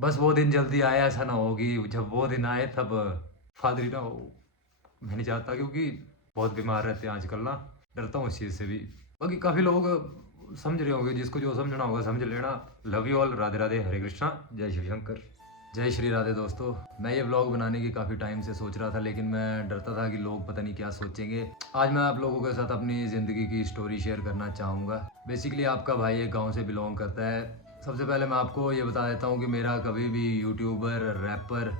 बस वो दिन जल्दी आए, ऐसा ना हो कि जब वो दिन आए तब फादरी ना हो। मैं नहीं चाहता क्योंकि बहुत बीमार रहते हैं आजकल ना, डरता हूँ इस चीज़ से भी। बाकी काफ़ी लोग समझ रहे होंगे, जिसको जो समझना होगा समझ लेना। Love you all, Radhe Radhe, Hare Krishna, जय शिव शंकर, जय श्री राधे। दोस्तों, मैं ये व्लॉग बनाने की काफ़ी टाइम से सोच रहा था, लेकिन मैं डरता था कि लोग पता नहीं क्या सोचेंगे। आज मैं आप लोगों के साथ अपनी ज़िंदगी की स्टोरी शेयर करना चाहूँगा। बेसिकली आपका भाई एक गाँव से बिलोंग करता है। सबसे पहले मैं आपको ये बता देता हूँ कि मेरा कभी भी यूट्यूबर, रैपर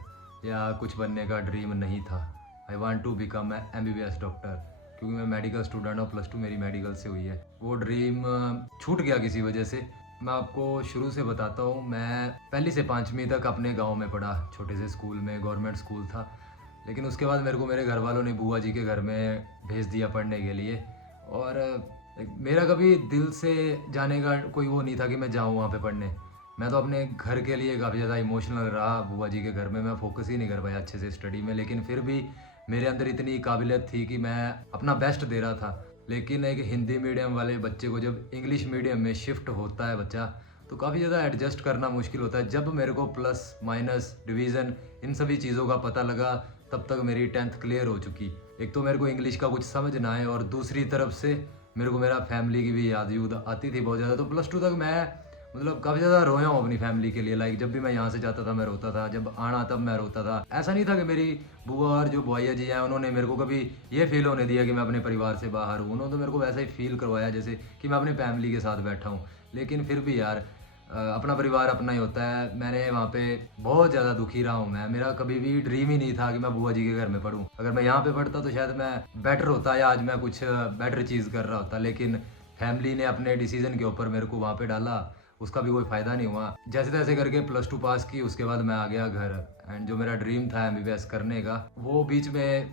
या कुछ बनने का ड्रीम नहीं था। I want to become MBBS doctor, क्योंकि मैं मेडिकल स्टूडेंट हूँ, +2 मेरी मेडिकल से हुई है। वो ड्रीम छूट गया किसी वजह से। मैं आपको शुरू से बताता हूँ। मैं पहली से 5वीं तक अपने गांव में पढ़ा, छोटे से स्कूल में, गवर्नमेंट स्कूल था। लेकिन उसके बाद मेरे को मेरे घर वालों ने बुआ जी के घर में भेज दिया पढ़ने के लिए। और मेरा कभी दिल से जाने का कोई वो नहीं था कि मैं जाऊँ वहाँ पे पढ़ने। मैं तो अपने घर के लिए काफ़ी ज़्यादा इमोशनल रहा। बुआ जी के घर में मैं फोकस ही नहीं कर पाया अच्छे से स्टडी में, लेकिन फिर भी मेरे अंदर इतनी काबिलियत थी कि मैं अपना बेस्ट दे रहा था। लेकिन एक हिंदी मीडियम वाले बच्चे को जब इंग्लिश मीडियम में शिफ्ट होता है बच्चा, तो काफ़ी ज़्यादा एडजस्ट करना मुश्किल होता है। जब मेरे को प्लस माइनस डिवीज़न इन सभी चीज़ों का पता लगा, तब तक मेरी 10th क्लियर हो चुकी। एक तो मेरे को इंग्लिश का कुछ समझ ना आए, और दूसरी तरफ से मेरे को मेरा फैमिली की भी याद यूद आती थी बहुत ज़्यादा। तो +2 तक मैं मतलब काफ़ी ज़्यादा रोया हूँ अपनी फैमिली के लिए। लाइक जब भी मैं यहाँ से जाता था मैं रोता था, जब आना तब मैं रोता था। ऐसा नहीं था कि मेरी बुआ और जो बुआइया जी हैं उन्होंने मेरे को कभी ये फील होने दिया कि मैं अपने परिवार से बाहर हूँ। उन्होंने तो मेरे को वैसा ही फील करवाया जैसे कि मैं अपनी फैमिली के साथ बैठा हूँ। लेकिन फिर भी यार, अपना परिवार अपना ही होता है। मैंने वहाँ पे बहुत ज़्यादा दुखी रहा हूँ मैं। मेरा कभी भी ड्रीम ही नहीं था कि मैं बुआ जी के घर में पढ़ूँ। अगर मैं यहाँ पे पढ़ता तो शायद मैं बेटर होता, या आज मैं कुछ बेटर चीज़ कर रहा होता। लेकिन फैमिली ने अपने डिसीजन के ऊपर मेरे को वहाँ पे डाला, उसका भी कोई फ़ायदा नहीं हुआ। जैसे तैसे करके +2 पास की, उसके बाद मैं आ गया घर। एंड जो मेरा ड्रीम था MBBS करने का, वो बीच में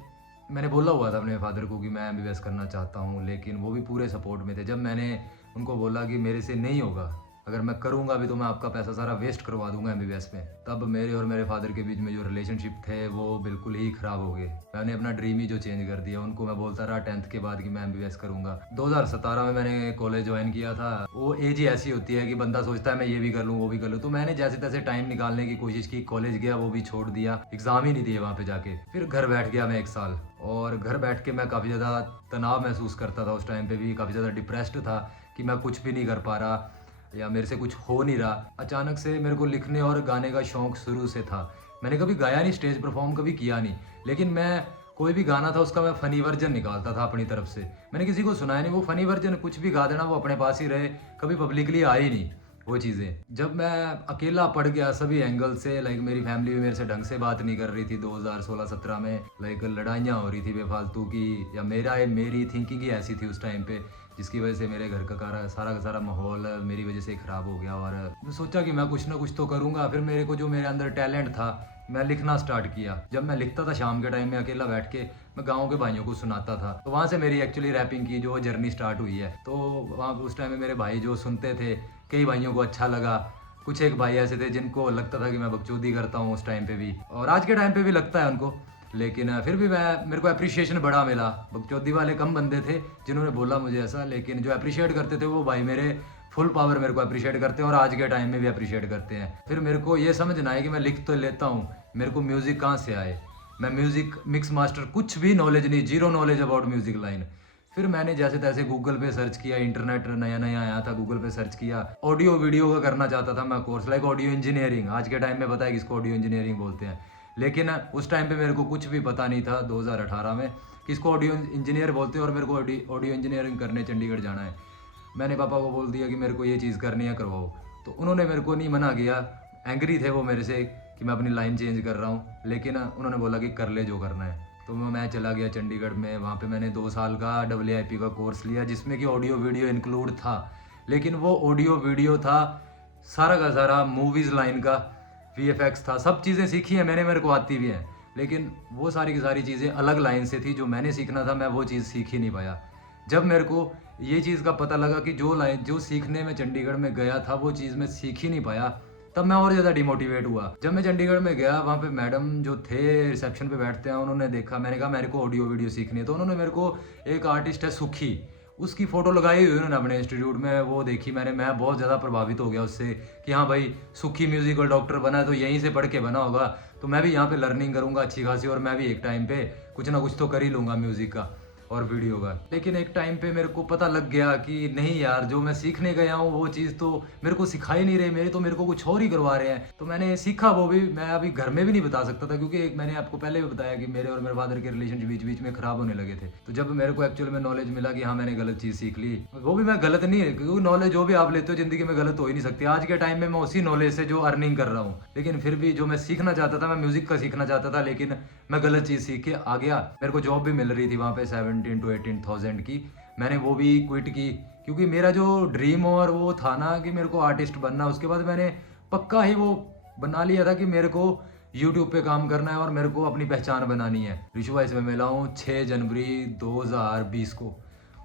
मैंने बोला हुआ था अपने फादर को कि मैं MBBS करना चाहता हूँ, लेकिन वो भी पूरे सपोर्ट में थे। जब मैंने उनको बोला कि मेरे से नहीं होगा, अगर मैं करूँगा भी तो मैं आपका पैसा सारा वेस्ट करवा दूंगा MBBS में, तब मेरे और मेरे फादर के बीच में जो रिलेशनशिप थे वो बिल्कुल ही ख़राब हो गए। मैंने अपना ड्रीम ही जो चेंज कर दिया। उनको मैं बोलता रहा 10th के बाद कि मैं MBBS करूँगा। 2017 में मैंने कॉलेज ज्वाइन किया था। वो एज ही ऐसी होती है कि बंदा सोचता है मैं ये भी कर लूँ वो भी कर लूँ। तो मैंने जैसे तैसे टाइम निकालने की कोशिश की, कॉलेज गया, वो भी छोड़ दिया, एग्ज़ाम ही नहीं दिए वहाँ पे जाके। फिर घर बैठ गया मैं 1 साल, और घर बैठ के मैं काफ़ी ज़्यादा तनाव महसूस करता था। उस टाइम पे भी काफ़ी ज़्यादा डिप्रेस्ड था कि मैं कुछ भी नहीं कर पा रहा या मेरे से कुछ हो नहीं रहा। अचानक से मेरे को लिखने और गाने का शौक शुरू से था। मैंने कभी गाया नहीं, स्टेज परफॉर्म कभी किया नहीं, लेकिन मैं कोई भी गाना था उसका मैं फ़नी वर्जन निकालता था अपनी तरफ से। मैंने किसी को सुनाया नहीं, वो फ़नी वर्जन कुछ भी गा देना, वो अपने पास ही रहे, कभी पब्लिकली आए ही नहीं वो चीज़ें। जब मैं अकेला पड़ गया सभी एंगल से, लाइक मेरी फैमिली भी मेरे से ढंग से बात नहीं कर रही थी 2016-17 में। लाइक लड़ाइयाँ हो रही थी बेफालतू की, या मेरी थिंकिंग ही ऐसी थी उस टाइम पे, जिसकी वजह से मेरे घर का सारा माहौल मेरी वजह से ख़राब हो गया। और मैं सोचा कि मैं कुछ ना कुछ तो करूँगा। फिर मेरे को जो मेरे अंदर टैलेंट था, मैं लिखना स्टार्ट किया। जब मैं लिखता था शाम के टाइम में अकेला बैठ के, मैं गाँव के भाइयों को सुनाता था। तो वहाँ से मेरी एक्चुअली रैपिंग की जो जर्नी स्टार्ट हुई है। तो वहाँ उस टाइम में मेरे भाई जो सुनते थे, कई भाइयों को अच्छा लगा। कुछ एक भाई ऐसे थे जिनको लगता था कि मैं बकचोदी करता हूँ उस टाइम पे भी, और आज के टाइम पे भी लगता है उनको। लेकिन फिर भी मेरे को अप्रिशिएशन बड़ा मिला। बकचोदी वाले कम बंदे थे जिन्होंने बोला मुझे ऐसा, लेकिन जो अप्रिशिएट करते थे वो भाई मेरे फुल पावर मेरे को अप्रिशिएट करते हैं, और आज के टाइम में भी अप्रिशिएट करते हैं। फिर मेरे को ये समझना है कि मैं लिख तो लेता हूँ, मेरे को म्यूज़िक कहाँ से आए। मैं म्यूज़िक मिक्स मास्टर, कुछ भी नॉलेज नहीं, zero knowledge about music line. फिर मैंने जैसे तैसे गूगल पे सर्च किया, इंटरनेट नया नया आया था, गूगल पे सर्च किया। ऑडियो वीडियो का करना चाहता था मैं कोर्स, लाइक ऑडियो इंजीनियरिंग। आज के टाइम में पता है किसको ऑडियो इंजीनियरिंग बोलते हैं, लेकिन उस टाइम पे मेरे को कुछ भी पता नहीं था 2018 में किसको ऑडियो इंजीनियर बोलते हैं, और मेरे को ऑडियो इंजीनियरिंग करने चंडीगढ़ जाना है। मैंने पापा को बोल दिया कि मेरे को ये चीज़ करनी है, करवाओ। तो उन्होंने मेरे को नहीं मना किया। एंग्री थे वो मेरे से कि मैं अपनी लाइन चेंज कर रहा हूँ, लेकिन उन्होंने बोला कि कर ले जो करना है। तो मैं चला गया चंडीगढ़ में। वहाँ पे मैंने 2 साल का AAIP का कोर्स लिया, जिसमें कि ऑडियो वीडियो इंक्लूड था। लेकिन वो ऑडियो वीडियो था सारा का सारा मूवीज़ लाइन का, VFX था, सब चीज़ें सीखी हैं मैंने, मेरे को आती भी हैं। लेकिन वो सारी की सारी चीज़ें अलग लाइन से थी, जो मैंने सीखना था मैं वो चीज़ सीख ही नहीं पाया। जब मेरे को ये चीज़ का पता लगा कि जो सीखने में चंडीगढ़ में गया था वो चीज़ मैं सीख ही नहीं पाया, तब मैं और ज़्यादा डिमोटिवेट हुआ। जब मैं चंडीगढ़ में गया, वहाँ पे मैडम जो थे रिसेप्शन पे बैठते हैं, उन्होंने देखा, मैंने कहा मेरे को ऑडियो वीडियो सीखनी है। तो उन्होंने मेरे को, एक आर्टिस्ट है सुखी, उसकी फ़ोटो लगाई हुई उन्होंने अपने इंस्टीट्यूट में, वो देखी मैंने, मैं बहुत ज़्यादा प्रभावित हो गया उससे कि हाँ भाई सुखी म्यूज़िकल डॉक्टर बना है तो यहीं से पढ़ के बना होगा, तो मैं भी यहाँ पे लर्निंग करूँगा अच्छी खासी और मैं भी एक टाइम पे कुछ ना कुछ तो कर ही लूँगा म्यूज़िक का और वीडियो का। लेकिन एक टाइम पे मेरे को पता लग गया कि नहीं यार, जो मैं सीखने गया हूँ वो चीज़ तो मेरे को सिखाई नहीं रहे, मेरे को कुछ और ही करवा रहे हैं। तो मैंने सीखा, वो भी मैं अभी घर में भी नहीं बता सकता था, क्योंकि एक मैंने आपको पहले भी बताया कि मेरे और मेरे फादर के रिलेशन बीच बीच में खराब होने लगे थे। तो जब मेरे को एक्चुअल में नॉलेज मिला कि हाँ मैंने गलत चीज़ सीख ली, वो भी मैं गलत नहीं है, क्योंकि नॉलेज जो भी आप लेते हो ज़िंदगी में गलत हो ही नहीं सकती। आज के टाइम में मैं उसी नॉलेज से जो अर्निंग कर रहा हूँ, लेकिन फिर भी जो मैं सीखना चाहता था, मैं म्यूज़िक का सीखना चाहता था, लेकिन मैं गलत चीज़ सीख के आ गया। मेरे को जॉब भी मिल रही थी वहाँ पे 17 to 18,000 की, मैंने वो भी क्विट की, क्योंकि मेरा जो ड्रीम और वो था ना कि मेरे को आर्टिस्ट बनना, उसके बाद मैंने पक्का ही वो बना लिया था कि मेरे को यूट्यूब पे काम करना है और मेरे को अपनी पहचान बनानी है। ऋषु भाई से मैं मिला हूँ 6 जनवरी 2020 को,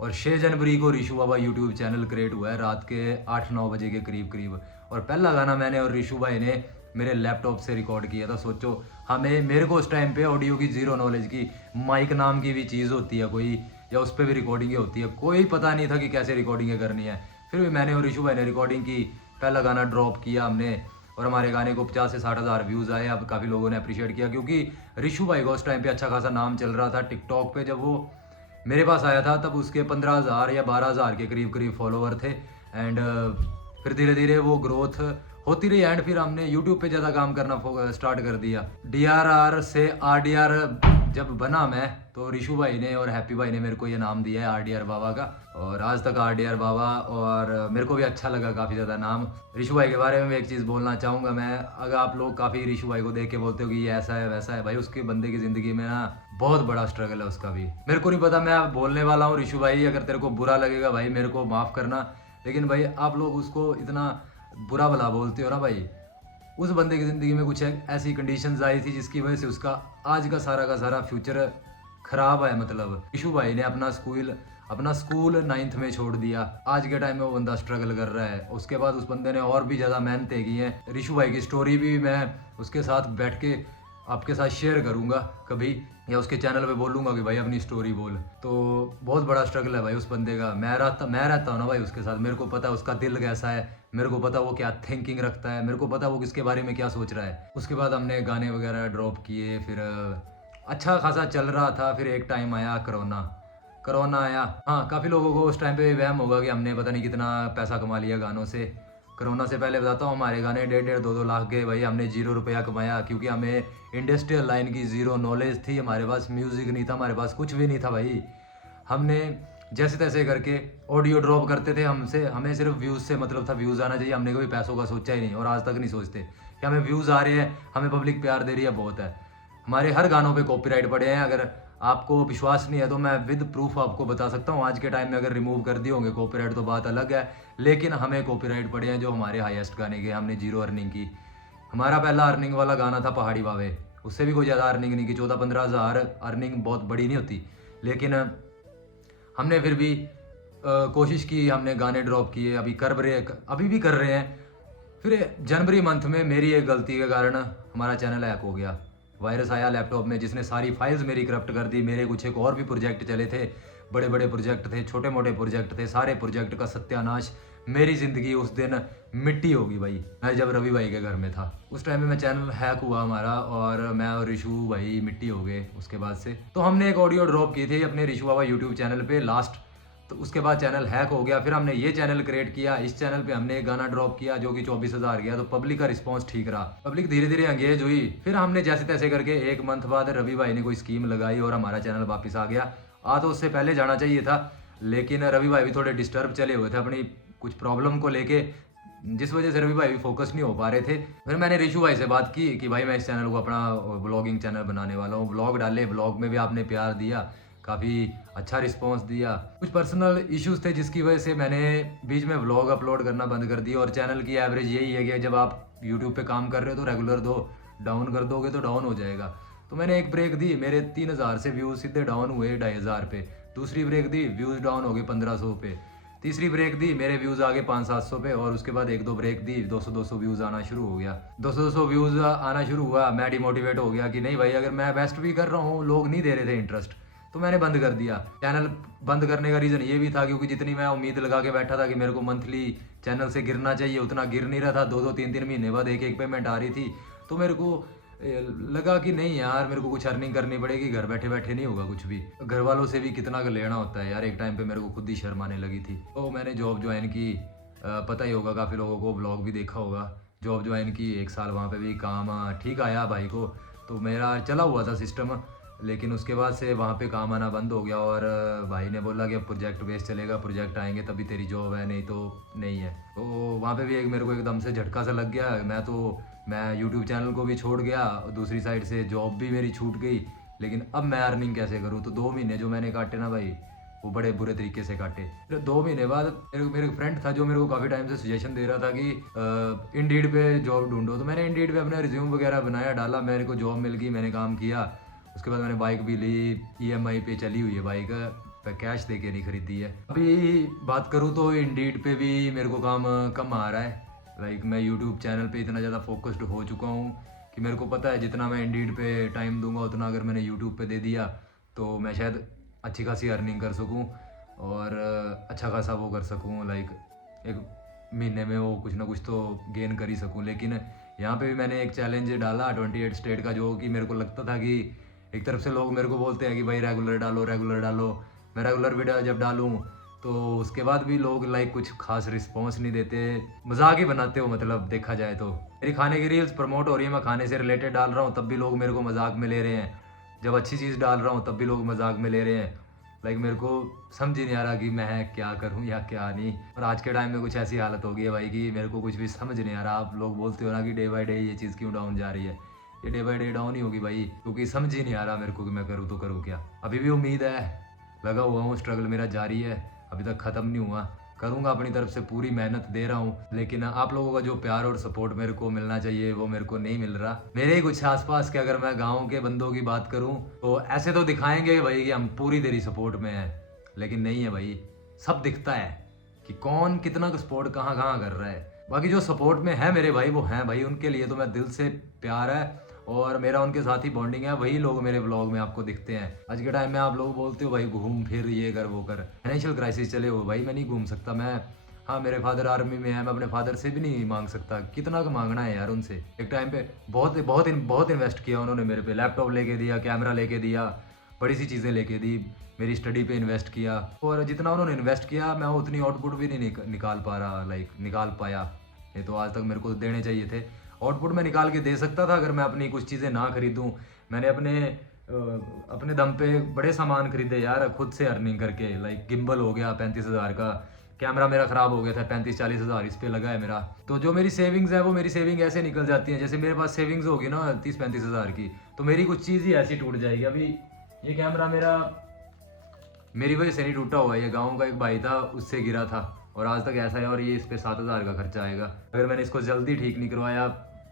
और 6 जनवरी को ऋषु बाबा यूट्यूब चैनल क्रिएट हुआ है रात के 8-9 बजे के करीब करीब, और पहला गाना मैंने और ऋषु भाई ने मेरे लैपटॉप से रिकॉर्ड किया था। सोचो, मेरे को उस टाइम पे ऑडियो की ज़ीरो नॉलेज की, माइक नाम की भी चीज़ होती है कोई, या उस पर भी रिकॉर्डिंग होती है, कोई पता नहीं था कि कैसे रिकॉर्डिंग करनी है। फिर भी मैंने और ऋषु भाई ने रिकॉर्डिंग की, पहला गाना ड्रॉप किया हमने, और हमारे गाने को 50 से 60 हज़ार व्यूज़ आए। अब काफ़ी लोगों ने अप्रिशिएट किया, क्योंकि ऋषु भाई को उस टाइम पे अच्छा खासा नाम चल रहा था टिकटॉक पे। जब वो मेरे पास आया था तब उसके 15,000 या 12,000 के करीब करीब फॉलोवर थे, एंड फिर धीरे धीरे वो ग्रोथ होती रही, एंड फिर हमने यूट्यूब पे ज़्यादा काम करना स्टार्ट कर दिया। DRR से RDR जब बना मैं, तो ऋषु भाई ने और हैप्पी भाई ने मेरे को ये नाम दिया है RDR बाबा का, और आज तक RDR बाबा, और मेरे को भी अच्छा लगा काफ़ी ज़्यादा नाम। ऋषु भाई के बारे में एक चीज़ बोलना चाहूँगा मैं, अगर आप लोग काफ़ी ऋषु भाई को देख के बोलते हो कि ये ऐसा है वैसा है, भाई उसके बंदे की ज़िंदगी में ना बहुत बड़ा स्ट्रगल है उसका भी। मेरे को नहीं पता, मैं अब बोलने वाला हूँ ऋषु भाई, अगर तेरे को बुरा लगेगा भाई मेरे को माफ़ करना, लेकिन भाई आप लोग उसको इतना बुरा भला बोलते हो ना भाई, उस बंदे की ज़िंदगी में कुछ ऐसी कंडीशंस आई थी जिसकी वजह से उसका आज का सारा फ्यूचर ख़राब है। मतलब ऋषु भाई ने अपना स्कूल 9th में छोड़ दिया, आज के टाइम में वो बंदा स्ट्रगल कर रहा है। उसके बाद उस बंदे ने और भी ज़्यादा मेहनतें की हैं। ऋषु भाई की स्टोरी भी मैं उसके साथ बैठ के आपके साथ शेयर करूंगा कभी, या उसके चैनल पे बोलूँगा कि भाई अपनी स्टोरी बोल। तो बहुत बड़ा स्ट्रगल है भाई उस बंदे का। मैं रहता हूँ ना भाई उसके साथ, मेरे को पता है उसका दिल कैसा है, मेरे को पता वो क्या थिंकिंग रखता है, मेरे को पता वो किसके बारे में क्या सोच रहा है। उसके बाद हमने गाने वगैरह ड्रॉप किए, फिर अच्छा खासा चल रहा था। फिर एक टाइम आया कोरोना आया। हाँ, काफ़ी लोगों को उस टाइम पे वहम होगा कि हमने पता नहीं कितना पैसा कमा लिया गानों से। कोरोना से पहले बताता हूँ, हमारे गाने 1.5 2 लाख गए भाई, हमने 0 रुपया कमाया, क्योंकि हमें इंडस्ट्रियल लाइन की ज़ीरो नॉलेज थी, हमारे पास म्यूज़िक नहीं था, हमारे पास कुछ भी नहीं था भाई। हमने जैसे तैसे करके ऑडियो ड्रॉप करते थे, हमें सिर्फ व्यूज़ से मतलब था, व्यूज़ आना चाहिए, हमने कभी पैसों का सोचा ही नहीं, और आज तक नहीं सोचते कि हमें व्यूज़ आ रहे हैं, हमें पब्लिक प्यार दे रही है, बहुत है। हमारे हर गानों पे कॉपीराइट पड़े हैं, अगर आपको विश्वास नहीं है तो मैं विद प्रूफ आपको बता सकता हूँ। आज के टाइम में अगर रिमूव कर दिए होंगे कॉपीराइट तो बात अलग है, लेकिन हमें कॉपीराइट पड़े हैं जो हमारे हाईएस्ट गाने के, हमने 0 अर्निंग की। हमारा पहला अर्निंग वाला गाना था पहाड़ी बावे, उससे भी कोई ज़्यादा अर्निंग नहीं की, 14-15 हज़ार अर्निंग बहुत बड़ी नहीं होती, लेकिन हमने फिर भी कोशिश की, हमने गाने ड्रॉप किए, अभी भी कर रहे हैं। फिर जनवरी मंथ में मेरी एक गलती के कारण हमारा चैनल हैक हो गया, वायरस आया लैपटॉप में जिसने सारी फाइल्स मेरी करप्ट कर दी। मेरे कुछ एक और भी प्रोजेक्ट चले थे, बड़े बड़े प्रोजेक्ट थे, छोटे मोटे प्रोजेक्ट थे, सारे प्रोजेक्ट का सत्यानाश। मेरी ज़िंदगी उस दिन मिट्टी होगी भाई। मैं जब रवि भाई के घर में था उस टाइम में मैं चैनल हैक हुआ हमारा, और मैं और ऋषु भाई मिट्टी हो गए उसके बाद से। तो हमने एक ऑडियो ड्रॉप की थी अपने ऋषु बाबा यूट्यूब चैनल पे लास्ट, तो उसके बाद चैनल हैक हो गया। फिर हमने ये चैनल क्रिएट किया, इस चैनल पे हमने एक गाना ड्रॉप किया जो कि 24,000 गया, तो पब्लिक का रिस्पांस ठीक रहा, पब्लिक धीरे धीरे एंगेज हुई। फिर हमने जैसे तैसे करके 1 मंथ बाद रवि भाई ने कोई स्कीम लगाई और हमारा चैनल वापस आ गया। तो उससे पहले जाना चाहिए था, लेकिन रवि भाई भी थोड़े डिस्टर्ब चले हुए थे अपनी कुछ प्रॉब्लम को लेके, जिस वजह से रवि भाई भी फोकस नहीं हो पा रहे थे। फिर मैंने ऋषु भाई से बात की कि भाई मैं इस चैनल को अपना ब्लॉगिंग चैनल बनाने वाला हूँ, ब्लॉग डाले, ब्लॉग में भी आपने प्यार दिया, काफ़ी अच्छा रिस्पांस दिया। कुछ पर्सनल इश्यूज थे जिसकी वजह से मैंने बीच में व्लॉग अपलोड करना बंद कर दिया, और चैनल की एवरेज यही है कि जब आप यूट्यूब पे काम कर रहे हो तो रेगुलर दो, डाउन कर दोगे तो डाउन हो जाएगा। तो मैंने एक ब्रेक दी, मेरे 3,000 से व्यूज़ सीधे डाउन हुए 2,500 पे। दूसरी ब्रेक दी, व्यूज़ डाउन हो गए 1,500 पे। तीसरी ब्रेक दी, मेरे व्यूज़ आ गए 500-700 पे, और उसके बाद 1-2 ब्रेक दी, 200-200 व्यूज़ आना शुरू हो गया। 200-200 व्यूज़ आना शुरू हुआ, मैं डिमोटिवेट हो गया कि नहीं भाई, अगर मैं बेस्ट भी कर रहा हूँ, लोग नहीं दे रहे थे इंटरेस्ट, तो मैंने बंद कर दिया। चैनल बंद करने का रीज़न ये भी था क्योंकि जितनी मैं उम्मीद लगा के बैठा था कि मेरे को मंथली चैनल से गिरना चाहिए उतना गिर नहीं रहा था। 2-2 3-3 महीने बाद एक पेमेंट आ रही थी। तो मेरे को लगा कि नहीं यार, मेरे को कुछ अर्निंग करनी पड़ेगी, घर बैठे बैठे नहीं होगा कुछ भी। घर वालों से भी कितना का लेना होता है यार। एक टाइम पे मेरे को खुद ही शर्म आने लगी थी। तो मैंने जॉब ज्वाइन की। पता ही होगा, काफ़ी लोगों को ब्लॉग भी देखा होगा। जॉब ज्वाइन की, 1 साल वहाँ पे भी काम ठीक आया भाई को। तो मेरा चला हुआ था सिस्टम, लेकिन उसके बाद से वहाँ पे काम आना बंद हो गया। और भाई ने बोला कि अब प्रोजेक्ट बेस चलेगा, प्रोजेक्ट आएंगे तभी तेरी जॉब है, नहीं तो नहीं है। तो वहाँ पे भी मेरे को एकदम से झटका सा लग गया। मैं यूट्यूब चैनल को भी छोड़ गया, दूसरी साइड से जॉब भी मेरी छूट गई। लेकिन अब मैं अर्निंग कैसे करूँ? तो 2 महीने जो मैंने काटे ना भाई, वो बड़े बुरे तरीके से काटे। फिर 2 महीने बाद मेरे फ्रेंड था जो मेरे को काफ़ी टाइम से सजेशन दे रहा था कि इंडीड पे जॉब ढूंढो। तो मैंने इंडीड पे अपना रिज्यूम वगैरह बनाया, डाला, मेरे को जॉब मिल गई, मैंने काम किया। उसके बाद मैंने बाइक भी ली, ईएमआई पे चली हुई है बाइक, कैश दे के नहीं खरीदी है। अभी बात करूँ तो इंडीड पे भी मेरे को काम कम आ रहा है। लाइक मैं यूट्यूब चैनल पे इतना ज़्यादा फोकस्ड हो चुका हूँ कि मेरे को पता है जितना मैं इंडीड पे टाइम दूंगा उतना अगर मैंने यूट्यूब पे दे दिया तो मैं शायद अच्छी खासी अर्निंग कर सकूं और अच्छा खासा वो कर सकूं। लाइक एक महीने में वो कुछ ना कुछ तो गेन कर ही सकूं। लेकिन यहाँ पे भी मैंने एक चैलेंज डाला 28 स्टेट का, जो कि मेरे को लगता था कि एक तरफ से लोग मेरे को बोलते हैं कि भाई रेगुलर डालो रेगुलर डालो। मैं रेगुलर वीडियो जब डालूँ तो उसके बाद भी लोग लाइक कुछ खास रिस्पॉन्स नहीं देते, मजाक ही बनाते हो। मतलब देखा जाए तो मेरी खाने की रील्स प्रमोट हो रही है, मैं खाने से रिलेटेड डाल रहा हूँ, तब भी लोग मेरे को मजाक में ले रहे हैं। जब अच्छी चीज़ डाल रहा हूँ तब भी लोग मजाक में ले रहे हैं। लाइक मेरे को समझ ही नहीं आ रहा कि मैं क्या करूँ या क्या नहीं। और आज के टाइम में कुछ ऐसी हालत हो गई है भाई कि मेरे को कुछ भी समझ नहीं आ रहा। आप लोग बोलते हो ना कि डे बाय डे ये चीज़ क्यों डाउन जा रही है, ये डे बाय डे डाउन ही होगी भाई, क्योंकि समझ ही नहीं आ रहा मेरे को कि मैं करूँ तो करूँ क्या। अभी भी उम्मीद है, लगा हुआ हूँ, स्ट्रगल मेरा जारी है, अभी तक ख़त्म नहीं हुआ। करूँगा, अपनी तरफ से पूरी मेहनत दे रहा हूँ। लेकिन आप लोगों का जो प्यार और सपोर्ट मेरे को मिलना चाहिए वो मेरे को नहीं मिल रहा। मेरे ही कुछ आसपास के अगर मैं गाँव के बंदों की बात करूँ तो ऐसे तो दिखाएंगे भाई कि हम पूरी तेरी सपोर्ट में हैं, लेकिन नहीं है भाई। सब दिखता है कि कौन कितना सपोर्ट कहाँ कहाँ कर रहा है। बाकी जो सपोर्ट में है मेरे भाई वो हैं भाई, उनके लिए तो मैं दिल से प्यार है और मेरा उनके साथ ही बॉन्डिंग है। वही लोग मेरे ब्लॉग में आपको दिखते हैं। आज के टाइम में आप लोग बोलते हो भाई घूम फिर ये कर वो कर, फाइनेंशियल क्राइसिस चले हो भाई, मैं नहीं घूम सकता। मैं, हाँ मेरे फादर आर्मी में है, मैं अपने फादर से भी नहीं मांग सकता। कितना का मांगना है यार उनसे। एक टाइम पे बहुत बहुत बहुत इन्वेस्ट किया उन्होंने मेरे पे, लैपटॉप लेके दिया, कैमरा लेके दिया, बड़ी सी चीज़ें लेके दी, मेरी स्टडी पे इन्वेस्ट किया। और जितना उन्होंने इन्वेस्ट किया मैं उतनी आउटपुट भी नहीं निकाल पा रहा, लाइक निकाल पाया। नहीं तो आज तक मेरे को देने चाहिए थे। आउटपुट में निकाल के दे सकता था अगर मैं अपनी कुछ चीज़ें ना खरीदूं। मैंने अपने दम पे बड़े सामान खरीदे यार, खुद से अर्निंग करके। लाइक गिम्बल हो गया 35,000 का, कैमरा मेरा ख़राब हो गया था, 35-40 हज़ार इस पे लगा है मेरा। तो जो मेरी सेविंग्स है वो मेरी सेविंग ऐसे निकल जाती है, जैसे मेरे पास सेविंग्स होगी ना 30-35 हज़ार की, तो मेरी कुछ चीज़ ही ऐसी टूट जाएगी। अभी ये कैमरा मेरा मेरी वजह से नहीं टूटा हुआ, ये गाँव का एक भाई था उससे गिरा था और आज तक ऐसा है। और ये इस पे 7,000 का खर्चा आएगा। अगर मैंने इसको जल्दी ठीक नहीं करवाया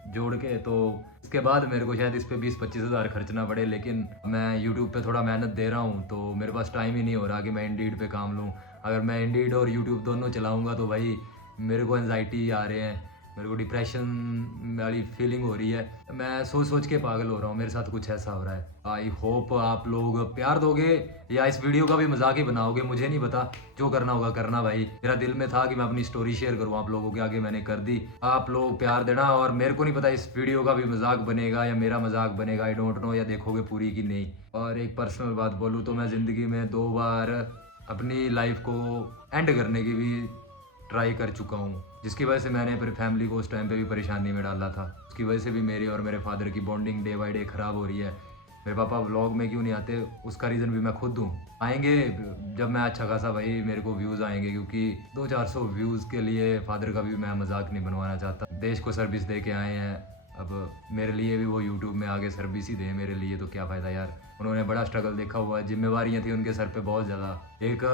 जोड़ के तो इसके बाद मेरे को शायद इस पे 20-25 हज़ार खर्चना पड़े। लेकिन मैं यूट्यूब पे थोड़ा मेहनत दे रहा हूँ तो मेरे पास टाइम ही नहीं हो रहा कि मैं इंडीड पे काम लूँ। अगर मैं इंडीड और यूट्यूब दोनों चलाऊँगा तो भाई मेरे को एनजाइटी आ रहे हैं, मेरे को डिप्रेशन वाली फीलिंग हो रही है। मैं सोच सोच के पागल हो रहा हूँ, मेरे साथ कुछ ऐसा हो रहा है। आई होप आप लोग प्यार दोगे या इस वीडियो का भी मजाक ही बनाओगे, मुझे नहीं पता। जो करना होगा करना भाई। मेरा दिल में था कि मैं अपनी स्टोरी शेयर करूँ आप लोगों के आगे, मैंने कर दी। आप लोग प्यार देना। और मेरे को नहीं पता इस वीडियो का भी मजाक बनेगा या मेरा मजाक बनेगा, आई डोंट नो, या देखोगे पूरी की नहीं। और एक पर्सनल बात बोलूँ तो मैं ज़िंदगी में 2 बार अपनी लाइफ को एंड करने की भी ट्राई कर चुका हूँ, जिसकी वजह से मैंने अपनी फैमिली को उस टाइम पे भी परेशानी में डाला था। उसकी वजह से भी मेरे और मेरे फादर की बॉन्डिंग डे बाय डे ख़राब हो रही है। मेरे पापा व्लॉग में क्यों नहीं आते उसका रीज़न भी मैं खुद हूँ। आएंगे जब मैं अच्छा खासा भाई मेरे को व्यूज़ आएंगे, क्योंकि 200-400 व्यूज़ के लिए फादर का भी मैं मजाक नहीं बनवाना चाहता। देश को सर्विस दे के आए हैं, अब मेरे लिए भी वो यूट्यूब में आगे सर्विस ही दे मेरे लिए, तो क्या फ़ायदा यार। उन्होंने बड़ा स्ट्रगल देखा हुआ है, जिम्मेवारियाँ थी उनके सर पे बहुत ज़्यादा। एक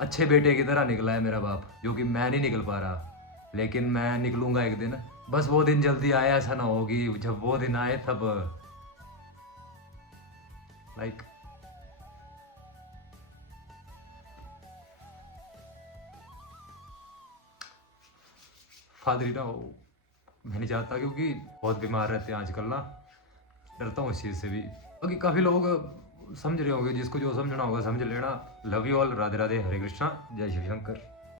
अच्छे बेटे की तरह निकला है मेरा बाप, जो कि मैं नहीं निकल पा रहा। लेकिन मैं निकलूंगा एक दिन। बस वो दिन जल्दी आए, ऐसा ना होगी जब वो दिन आए तब लाइक फादर ही ना हो। मैं नहीं चाहता क्योंकि बहुत बीमार रहते हैं आजकल ना, डरता हूँ इस चीज़ से भी। क्योंकि काफ़ी लोग समझ रहे होंगे, जिसको जो समझना होगा समझ लेना। Love you all, Radhe Radhe, Hare Krishna, जय शिव शंकर।